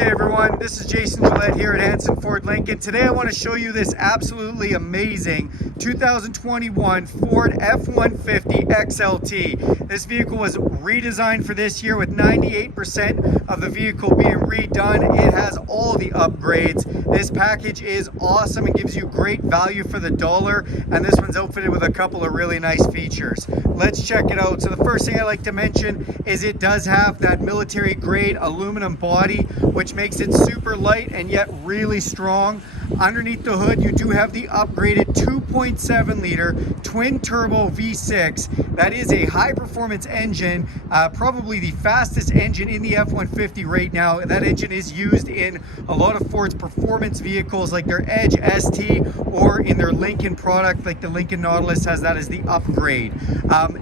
Hey everyone, this is Jason Gillette here at Hanson Ford Lincoln. Today I want to show you this absolutely amazing 2021 Ford F-150 XLT. This vehicle was redesigned for this year with 98% of the vehicle being redone. It has all the upgrades. This package is awesome and gives you great value for the dollar, and this one's outfitted with a couple of really nice features. Let's check it out. So the first thing I like to mention is it does have that military grade aluminum body, which makes it super light and yet really strong. Underneath the hood, you do have the upgraded 2.7 liter twin turbo V6. That is a high performance engine, probably the fastest engine in the F-150 right now. That engine is used in a lot of Ford's performance vehicles like their Edge ST, or in their Lincoln product like the Lincoln Nautilus has that as the upgrade.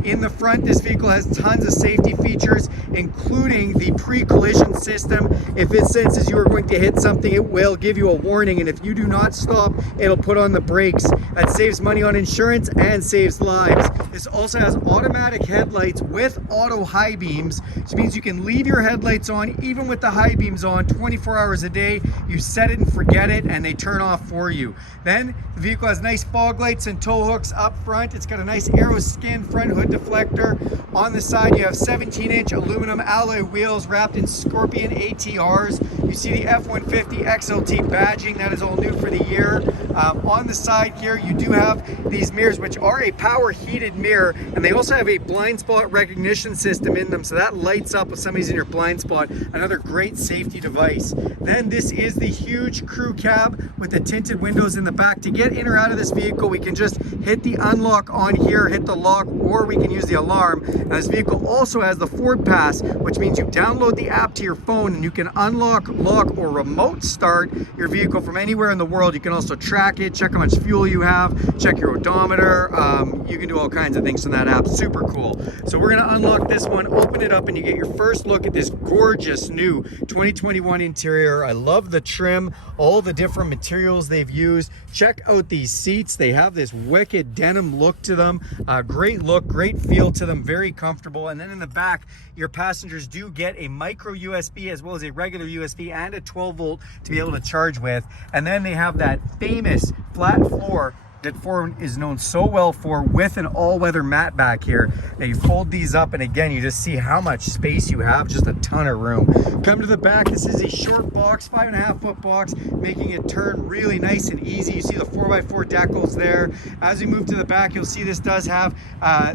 In the front, this vehicle has tons of safety features, including the pre-collision system. If it senses you are going to hit something, it will give you a warning, and if you do not stop, it'll put on the brakes. That saves money on insurance and saves lives. This also has automatic headlights with auto high beams, which means you can leave your headlights on even with the high beams on 24 hours a day. You set it and forget it and they turn off for you. Then the vehicle has nice fog lights and tow hooks up front. It's got a nice aero skin front hood deflector. On the side you have 17-inch aluminum alloy wheels wrapped in Scorpion ATRs. You see the F-150 XLT badging, that is all new for the year. On the side here you do have these mirrors, which are a power heated mirror, and they also have a blind spot recognition system in them, so that lights up if somebody's in your blind spot. Another great safety device. Then this is the huge crew cab with the tinted windows in the back. To get in or out of this vehicle, we can just hit the unlock on here, hit the lock, or we can use the alarm. Now this vehicle also has the Ford Pass, which means you download the app to your phone and you can unlock, lock, or remote start your vehicle from anywhere in the world. You can also track it, check how much fuel you have, check your odometer. You can do all kinds of things from that app. Super cool. So we're gonna unlock this one, open it up, and you get your first look at this gorgeous new 2021 interior. I love the trim, all the different materials they've used. Check out these seats. They have this wicked denim look to them. Great look, great feel to them, very comfortable. And then in the back, your passengers do get a micro USB as well as a regular USB and a 12 volt to be able to charge with. And then they have that famous flat floor that Ford is known so well for, with an all-weather mat back here. Now you fold these up and again you just see how much space you have, just a ton of room. Come to the back, this is a short box, 5.5 foot box, making it turn really nice and easy. You see the 4x4 decals there. As we move to the back, you'll see this does have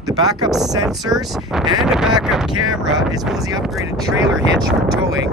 the backup sensors and a backup camera, as well as the upgraded trailer hitch for towing.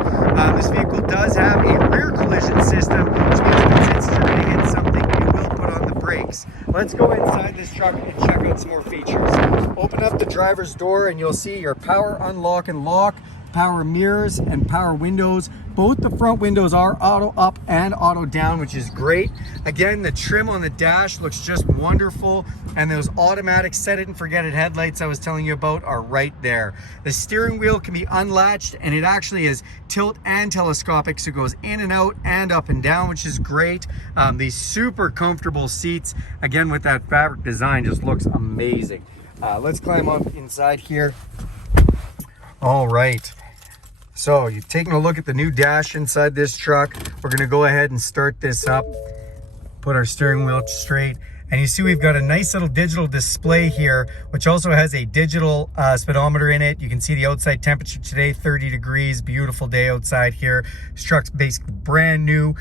This vehicle does have a rear collision system, which means if it senses you're going to hit something, it will put on the brakes. Let's go inside this truck and check out some more features. Open up the driver's door and you'll see your power unlock and lock, power mirrors, and power windows. Both the front windows are auto up and auto down, which is great. Again, the trim on the dash looks just wonderful, and those automatic set it and forget it headlights I was telling you about are right there. The steering wheel can be unlatched, and it actually is tilt and telescopic, so it goes in and out and up and down, which is great. These super comfortable seats, again with that fabric design, just looks amazing. Let's climb up inside here. All right. So you've taken a look at the new dash inside this truck. We're gonna go ahead and start this up, put our steering wheel straight. And you see we've got a nice little digital display here, which also has a digital speedometer in it. You can see the outside temperature today, 30 degrees, beautiful day outside here. This truck's basically brand new.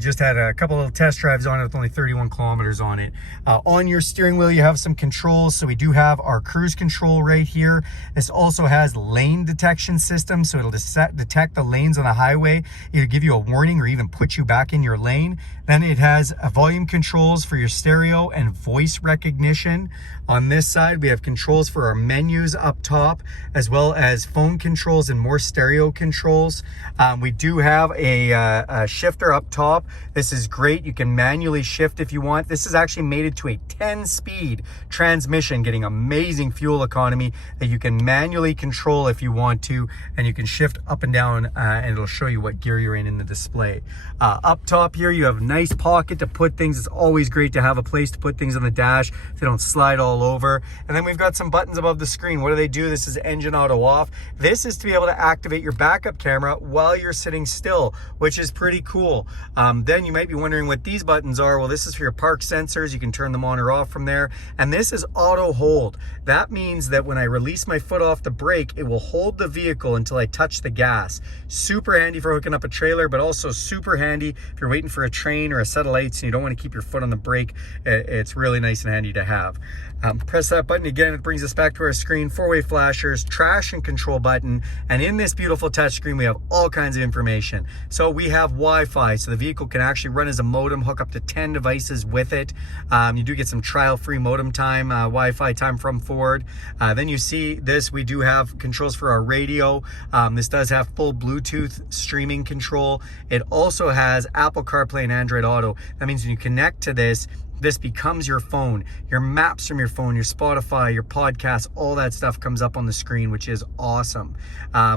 Just had a couple little test drives on it with only 31 kilometers on it. On your steering wheel, you have some controls. So we do have our cruise control right here. This also has lane detection system. So it'll detect the lanes on the highway, either give you a warning or even put you back in your lane. Then it has volume controls for your stereo and voice recognition. On this side, we have controls for our menus up top, as well as phone controls and more stereo controls. We do have a shifter up top. This is great. You can manually shift if you want. This is actually mated to a 10-speed transmission, getting amazing fuel economy that you can manually control if you want to, and you can shift up and down, and it'll show you what gear you're in the display. Up top here, you have a nice pocket to put things. It's always great to have a place to put things on the dash so they don't slide all over. And then we've got some buttons above the screen. What do they do? This is engine auto off. This is to be able to activate your backup camera while you're sitting still, which is pretty cool. Then you might be wondering what these buttons are. Well, this is for your park sensors. You can turn them on or off from there. And this is auto hold. That means that when I release my foot off the brake, it will hold the vehicle until I touch the gas. Super handy for hooking up a trailer, but also super handy if you're waiting for a train or a set of lights and you don't want to keep your foot on the brake. It's really nice and handy to have. Press that button again, it brings us back to our screen. 4-way flashers, traction control button, and in this beautiful touchscreen we have all kinds of information. So we have Wi-Fi, so the vehicle can actually run as a modem, hook up to 10 devices with it. You do get some trial-free modem time, Wi-Fi time from Ford. Then you see this, we do have controls for our radio. This does have full Bluetooth streaming control. It also has Apple CarPlay and Android Auto. That means when you connect to this becomes your phone, your maps from your phone, your Spotify, your podcasts, all that stuff comes up on the screen, which is awesome.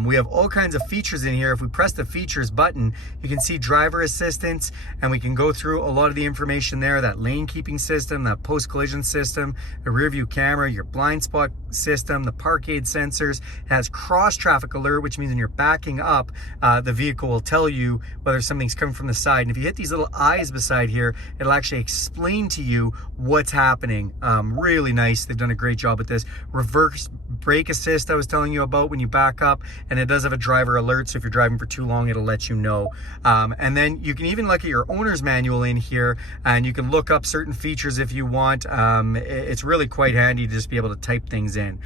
We have all kinds of features in here. If we press the features button, you can see driver assistance, and we can go through a lot of the information there, that lane keeping system, that post-collision system, the rear view camera, your blind spot system, the park aid sensors. It has cross traffic alert, which means when you're backing up, the vehicle will tell you whether something's coming from the side. And if you hit these little eyes beside here, it'll actually explain to you what's happening. Really nice. They've done a great job with this. Reverse brake assist I was telling you about when you back up, and it does have a driver alert, so if you're driving for too long, it'll let you know. And then you can even look at your owner's manual in here, and you can look up certain features if you want. It's really quite handy to just be able to type things in.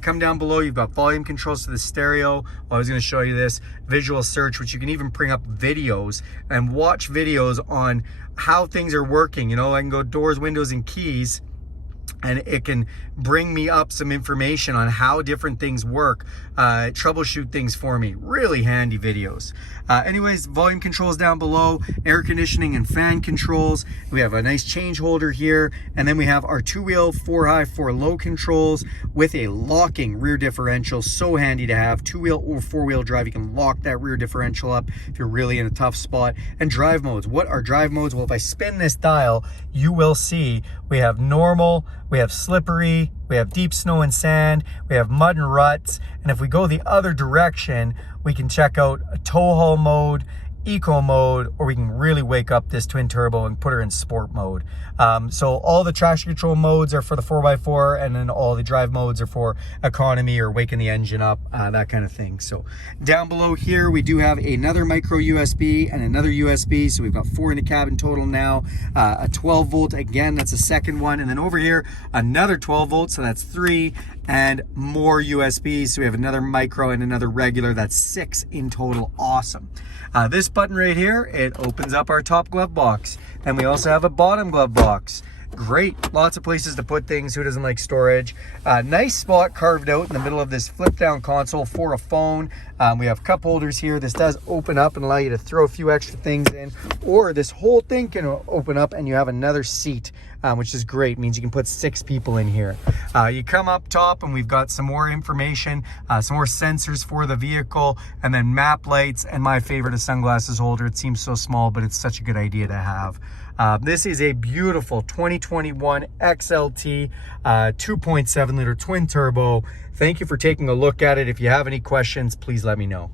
Come down below, you've got volume controls to the stereo. I was going to show you this visual search, which you can even bring up videos and watch videos on how things are working. You know, I can go doors, windows, and keys, and it can bring me up some information on how different things work, troubleshoot things for me. Really handy videos. Anyways, volume controls down below, air conditioning and fan controls. We have a nice change holder here, and then we have our 2-wheel 4-high 4-low controls with a locking rear differential. So handy to have. 2-wheel or 4-wheel drive, you can lock that rear differential up if you're really in a tough spot. And drive modes. What are drive modes? Well, if I spin this dial, you will see we have normal, we have slippery, we have deep snow and sand, we have mud and ruts, and if we go the other direction, we can check out a tow haul mode, eco mode, or we can really wake up this twin turbo and put her in sport mode. So all the traction control modes are for the 4x4, and then all the drive modes are for economy or waking the engine up, that kind of thing. So down below here, we do have another micro USB and another USB. So we've got 4 in the cabin total now. A 12 volt, again, that's a second one. And then over here, another 12 volts, so that's 3, and more USBs. So we have another micro and another regular, that's 6 in total. Awesome. This button right here, it opens up our top glove box. And we also have a bottom glove box. Great, lots of places to put things. Who doesn't like storage? Nice spot carved out in the middle of this flip down console for a phone. We have cup holders here. This does open up and allow you to throw a few extra things in, or this whole thing can open up and you have another seat, which is great. It means you can put 6 people in here. You come up top and we've got some more information, some more sensors for the vehicle, and then map lights, and my favorite, a sunglasses holder. It seems so small, but it's such a good idea to have. This is a beautiful 2021 XLT 2.7 liter twin turbo. Thank you for taking a look at it. If you have any questions, please let me know.